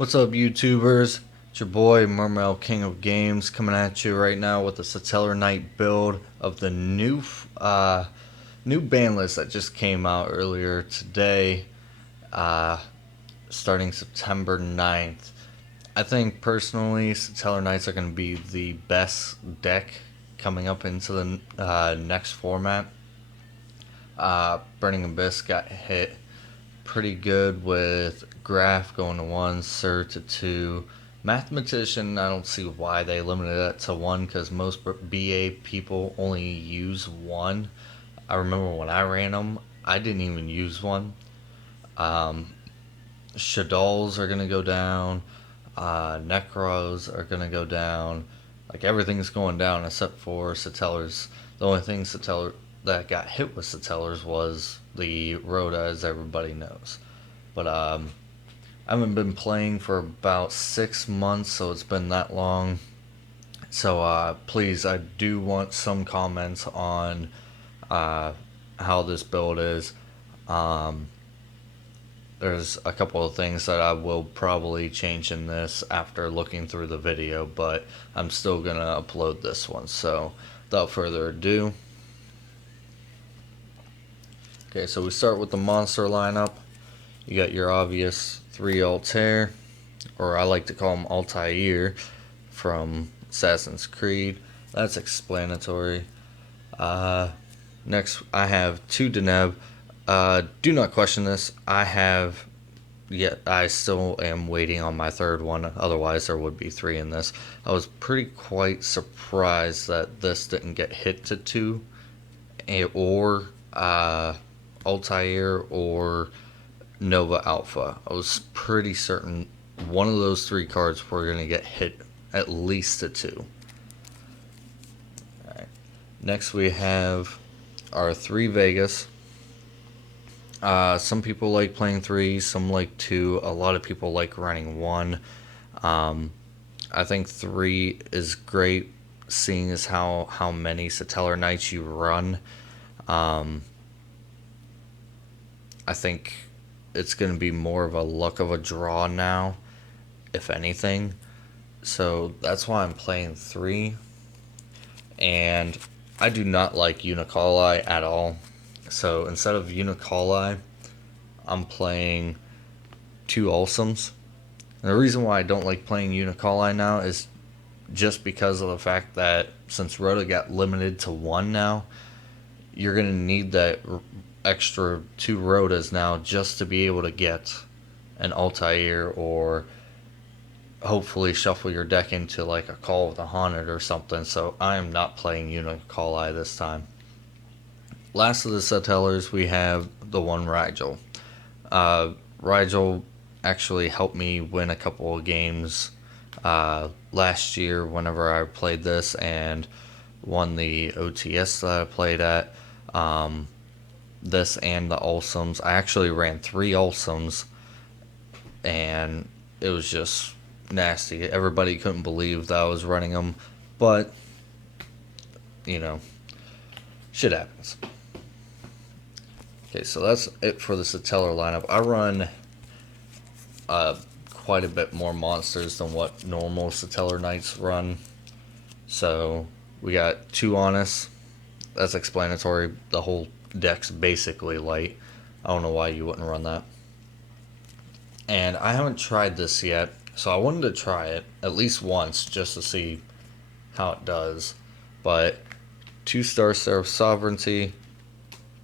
What's up, YouTubers? It's your boy Mermail King of Games coming at you right now with the Satellarknight build of the new ban list that just came out earlier today, uh, starting September 9th. I think personally, Satellarknights are going to be the best deck coming up into the next format. Burning Abyss got hit pretty good with Graph going to 1, Sir to 2. Mathematician, I don't see why they limited that to 1 because most BA people only use 1. I remember when I ran them, I didn't even use 1. Shaddolls are going to go down. Necros are going to go down. Like everything's going down except for Satellars. The only thing Satellar that got hit with Satellars was the Rhoda, as everybody knows. But I haven't been playing for about 6 months, so it's been that long. So please, I do want some comments on how this build is. There's a couple of things that I will probably change in this after looking through the video, but I'm still going to upload this one. So without further ado, okay, so we start with the monster lineup. You got your obvious 3 Altair, or I like to call them Altair from Assassin's Creed. That's explanatory. Next, I have 2 Deneb. Do not question this. I still am waiting on my 3rd one. Otherwise, there would be 3 in this. I was quite surprised that this didn't get hit to 2, or Altair or Nova Alpha. I was pretty certain one of those 3 cards were going to get hit at least to 2. All right. Next, we have our 3 Vegas. Some people like playing 3, some like 2. A lot of people like running 1. I think 3 is great, seeing as how many Satellarknights you run. I think it's going to be more of a luck of a draw now, if anything. So that's why I'm playing 3. And I do not like Unicoli at all. So instead of Unicoli, I'm playing 2 Ulsums. And the reason why I don't like playing Unicoli now is just because of the fact that since Rhoda got limited to 1 now, you're going to need that extra 2 Rhodas now just to be able to get an Altair, or hopefully shuffle your deck into like a Call of the Haunted or something. So I am not playing Unicoli this time. Last of the Satellars, we have the 1 Rigel. Rigel actually helped me win a couple of games last year whenever I played this, and won the OTS that I played at. This and the Ulsums. I actually ran 3 Ulsums, and it was just nasty. Everybody couldn't believe that I was running them, but shit happens. Okay, so that's it for the Satellar lineup. I run quite a bit more monsters than what normal Satellarknights run. So we got 2 Honest. That's explanatory. The whole deck's basically light. I don't know why you wouldn't run that. And I haven't tried this yet, so I wanted to try it at least once just to see how it does. But 2-star Seraph Sovereignty,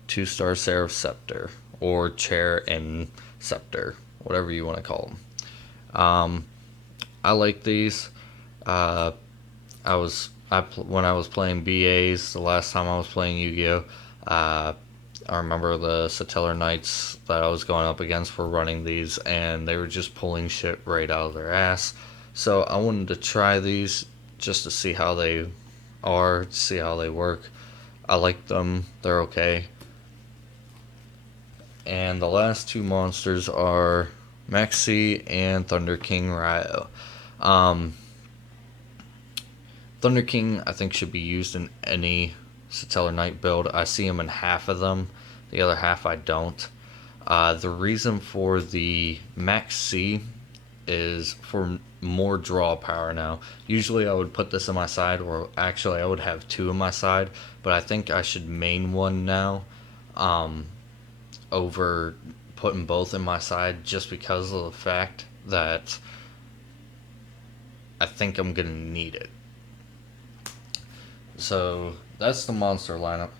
2-star Seraph Scepter, or Chair and Scepter, whatever you want to call them. I like these. When I was playing BAs the last time I was playing Yu-Gi-Oh, I remember the Satellarknights that I was going up against were running these, and they were just pulling shit right out of their ass. So I wanted to try these just to see how they are, see how they work. I like them. They're okay. And the last 2 monsters are Maxi and Thunder King Ryo. Thunder King, I think, should be used in any Satellarknight build. I see him in half of them. The other half I don't. The reason for the Max C is for more draw power now. Usually I would put this on my side, or actually I would have two on my side, but I think I should main one now over putting both in my side, just because of the fact that I think I'm going to need it. So that's the monster lineup.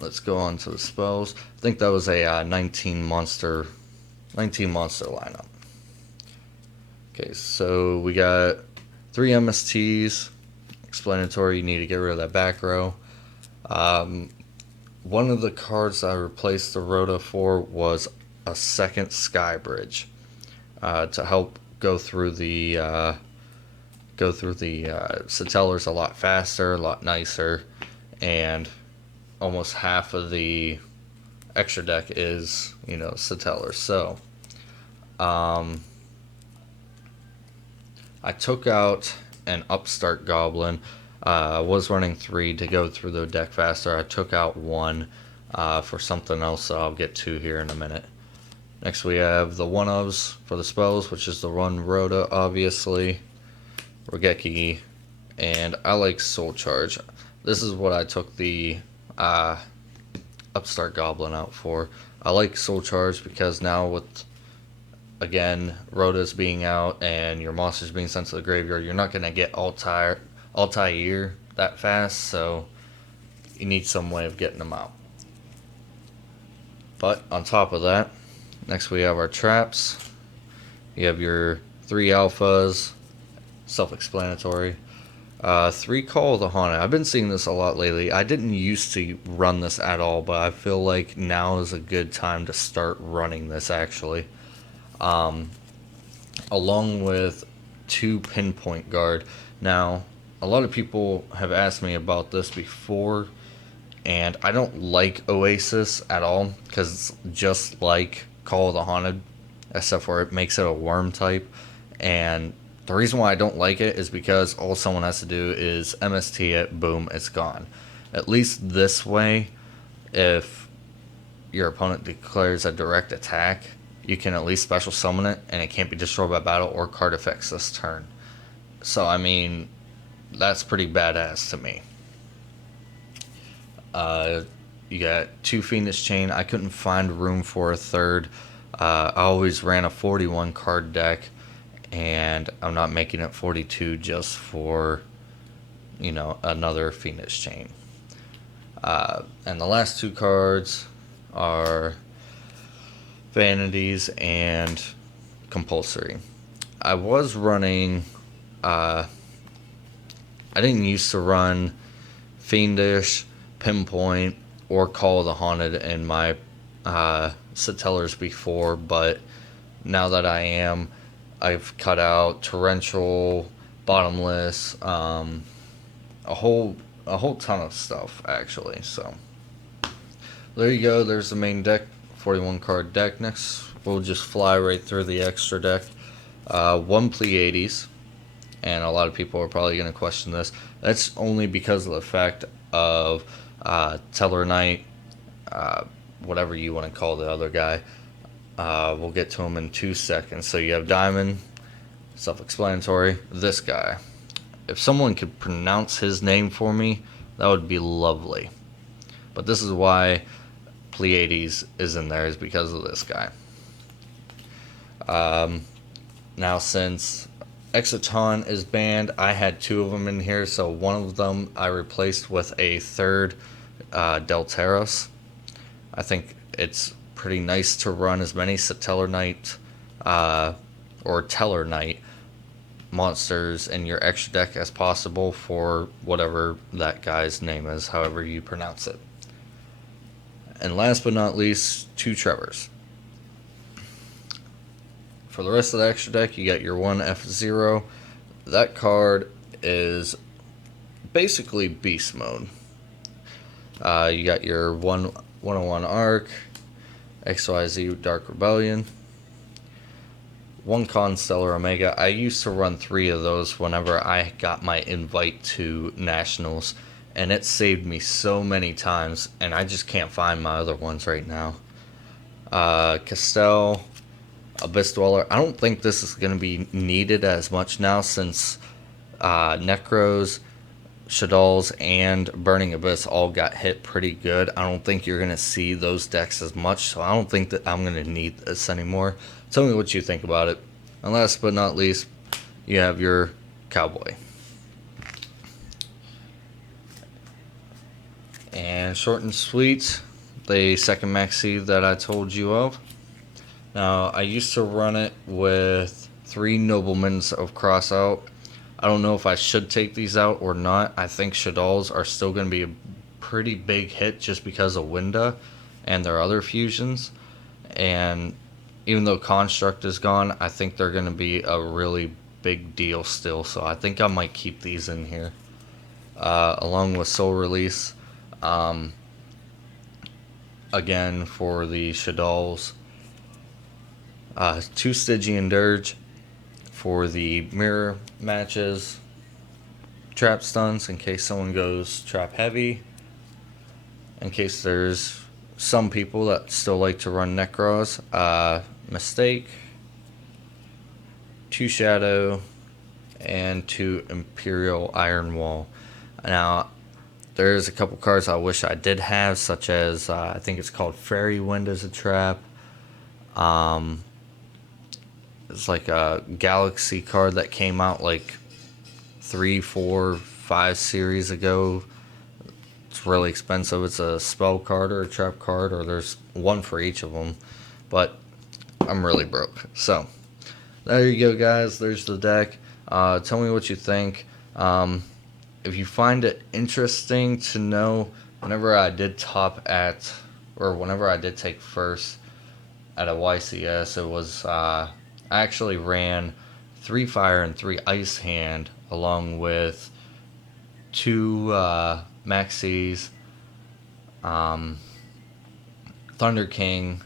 Let's go on to the spells. I think that was a 19 monster lineup. Okay, so we got 3 MSTs. Explanatory, you need to get rid of that back row. One of the cards I replaced the Rhoda for was a second Sky Bridge to help go through the Satellars a lot faster, a lot nicer, and almost half of the extra deck is, Satellar. So, I took out an Upstart Goblin. I was running 3 to go through the deck faster. I took out 1 for something else, so I'll get to here in a minute. Next we have the 1-ofs for the spells, which is the Run Rhoda, obviously, Regeki, and I like Soul Charge. This is what I took the Upstart Goblin out for. I like Soul Charge because now with, again, Rhoda's being out and your monsters being sent to the graveyard, you're not going to get Altair that fast, so you need some way of getting them out. But on top of that, next we have our traps. You have your 3 alphas, self-explanatory. 3 Call of the Haunted. I've been seeing this a lot lately. I didn't used to run this at all, but I feel like now is a good time to start running this, actually. Along with 2 Pinpoint Guard. Now, a lot of people have asked me about this before, and I don't like Oasis at all, because it's just like Call of the Haunted, except for it makes it a worm type. And the reason why I don't like it is because all someone has to do is MST it, boom, it's gone. At least this way, if your opponent declares a direct attack, you can at least special summon it, and it can't be destroyed by battle or card effects this turn. So, I mean, that's pretty badass to me. You got 2 Phoenix Chain. I couldn't find room for a third. I always ran a 41 card deck, and I'm not making it 42 just for, another Phoenix Chain. And the last 2 cards are Vanities and Compulsory. I was running, I didn't used to run Fiendish, Pinpoint, or Call of the Haunted in my Satellars before, but now that I've cut out Torrential, Bottomless, a whole ton of stuff, actually. So there you go. There's the main deck, 41 card deck. Next, we'll just fly right through the extra deck. 1 Pleiades, and a lot of people are probably going to question this. That's only because of the fact of Tellarknight, whatever you want to call the other guy. We'll get to him in 2 seconds. So you have Diamond, self-explanatory. This guy. If someone could pronounce his name for me, that would be lovely. But this is why Pleiades is in there, is because of this guy. Now, since Exoton is banned, I had 2 of them in here, so one of them I replaced with a third Delteros. I think it's pretty nice to run as many Satellarknight or Tellarknight monsters in your extra deck as possible for whatever that guy's name is, however you pronounce it. And last but not least, 2 Trevors. For the rest of the extra deck, you got your 1 F-Zero. That card is basically beast mode. You got your 101 Arc, XYZ Dark Rebellion, 1 Constellar Omega. I used to run 3 of those whenever I got my invite to Nationals, and it saved me so many times, and I just can't find my other ones right now. Castell, Abyss Dweller. I don't think this is going to be needed as much now since Necros, Shaddoll's, and Burning Abyss all got hit pretty good. I don't think you're going to see those decks as much, so I don't think that I'm going to need this anymore. Tell me what you think about it. And last but not least, you have your Cowboy. And short and sweet, the second maxi that I told you of. Now, I used to run it with 3 Noblemans of Crossout. I don't know if I should take these out or not. I think Shaddolls are still going to be a pretty big hit just because of Winda and their other fusions. And even though Construct is gone, I think they're going to be a really big deal still. So I think I might keep these in here. Along with Soul Release. Again, for the Shaddolls. 2 Stygian Dirge for the mirror matches. Trap stuns in case someone goes trap heavy. In case there's some people that still like to run Necros. Mistake. 2 Shadow. And 2 Imperial Iron Wall. Now, there's a couple cards I wish I did have, such as I think it's called Fairy Wind as a trap. It's like a Galaxy card that came out like 3, 4, 5 series ago. It's really expensive. It's a spell card or a trap card, or there's one for each of them. But I'm really broke. So, there you go, guys. There's the deck. Tell me what you think. If you find it interesting to know, whenever I did top at, or whenever I did take first at a YCS, it was, I actually ran 3 Fire and 3 Ice Hand, along with 2 Maxis, Thunder King,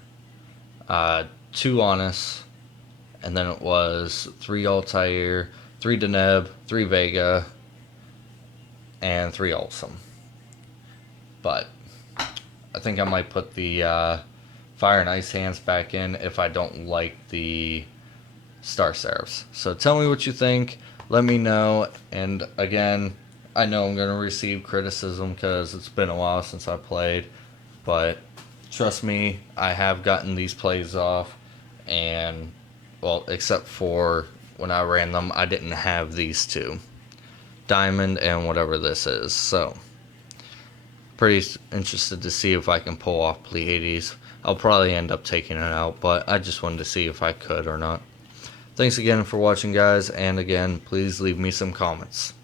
2 Honest, and then it was 3 Altair, 3 Deneb, 3 Vega, and 3 Awesome. But I think I might put the Fire and Ice Hands back in if I don't like the Star Seraphs. So tell me what you think. Let me know. And again, I know I'm going to receive criticism because it's been a while since I played. But trust me, I have gotten these plays off. And, well, except for when I ran them, I didn't have these 2. Diamond and whatever this is. So, pretty interested to see if I can pull off Pleiades. I'll probably end up taking it out, but I just wanted to see if I could or not. Thanks again for watching, guys, and again, please leave me some comments.